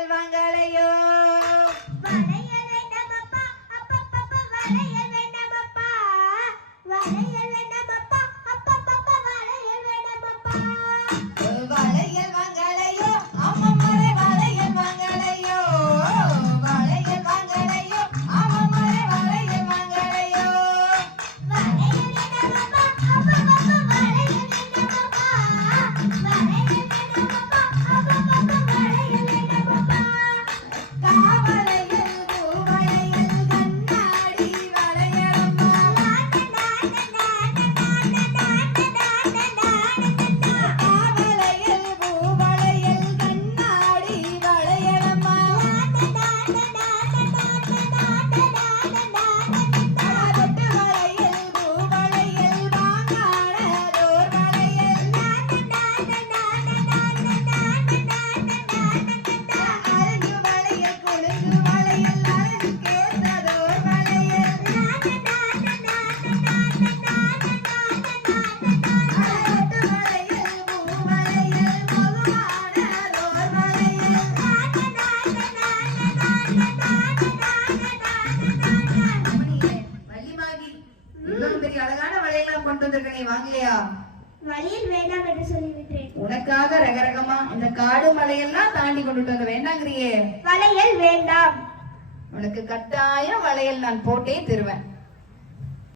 வளையல் வாங்கலையோ வளையல் வேண்டாம் அப்பா அப்பப்பா வளையல் வேண்டாம் அப்பா வளையல் வேண்டாம் அப்பா அப்பப்பா வளையல் வேண்டாம் அப்பா வளையல் வாங்கலையோ அம்மம்மாரே வளையல் வாங்கலையோ வளையல் வாங்கலையோ அம்மம்மாரே வளையல் வாங்கலையோ வளையல் வேண்டாம் அப்பா அப்பப்பா வளையல் வேண்டாம் அப்பா வளையல் வேண்டாம் அப்பா அப்பப்பா வளையல் வேண்டாம் அப்பா காவளையல் பூவளையல் கண்ணாடி வளையலம்மா காவளையல் பூவளையல் கண்ணாடி வளையலம்மா தொட்டு வளையல் பூவளையல் வாங்காடதோர் வளையல் அருகு வளையல் கொழுங்கு வளையல் அழகு கேட்டதோர் வளையல் தொட்டு வளையல் பூவளையல் மகுவானதோர் வளையல் அம்மணியே, வள்ளிமாகி, இவ்வளவு பெரிய அழகான வளையலாம் கொண்டு வந்திருக்க நீ வாங்கலையா? வழியில் வேண்டாம் என்று சொல்லிவிட்டேன். உனக்காக ரகரகமா இந்த காடு மலையெல்லாம் தாண்டி கொண்டுட்டு வந்த வேண்டாங்கிறியே. வளையல் வேண்டாம். உனக்கு கட்டாயம் வளையல் நான் போட்டே தருவேன்.